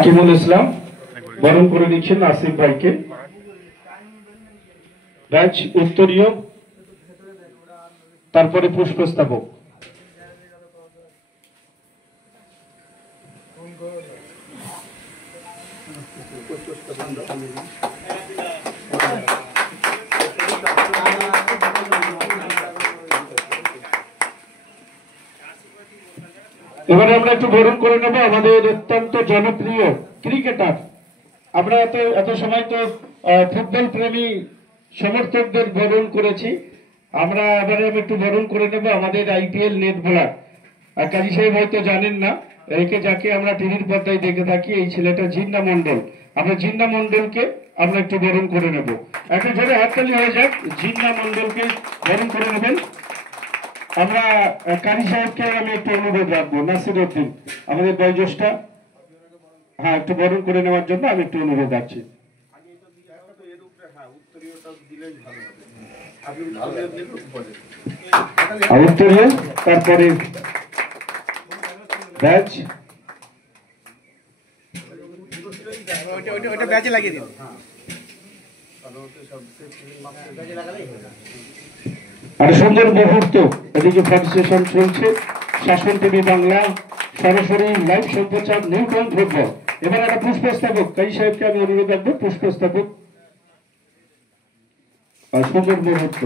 হাকিমুল ইসলাম বরণ করে দিচ্ছেন আসিফ ভাইকে। ব্যাচ উত্তরীয়, তারপরে পুষ্পস্তাবক। এবারে আমরা একটু বরণ করে নেব আমাদের অত্যন্ত জনপ্রিয় ক্রিকেটার। আমরা এত সময় তো ফুটবল প্রেমী সমর্থকদের বরণ করেছি, আমরা এবারে আমি একটু বরণ করে নেব আমাদের আইপিএল নেট বোলার। কাজী সাহেব হয়তো জানেন না, একে যাকে আমরা টিভির পর্দায় দেখে থাকি, এই ছেলেটা জিন্না মন্ডল। আমরা জিন্না মন্ডলকে আমরা একটু বরণ করে নেব। একটা জোরে হাততালি হয়ে যাক, জিন্না মন্ডলকে বরণ করে নেবেন। আমরা কাজী সাহেবকে আমি একটু অনুরোধ রাখবো, নাসির উদ্দিন আমাদের বয়োজ্যেষ্ঠা, হ্যাঁ একটু বরণ করে নেওয়ার জন্য আমি একটু অনুরোধ রাখছি। উত্তরীয়, তারপরে ব্যাচ, আর সুন্দর মুহূর্ত এদিকে ফ্যাক্সেশন চলছে, শাসন টিভি বাংলা সরাসরি লাইভ সম্প্রচার নিউটন ফুটবল। এবার একটা পুষ্পস্তাবক, কাজী সাহেবকে আমি অনুরোধ রাখবো পুষ্পস্তাবক। আর সুন্দর মুহূর্ত।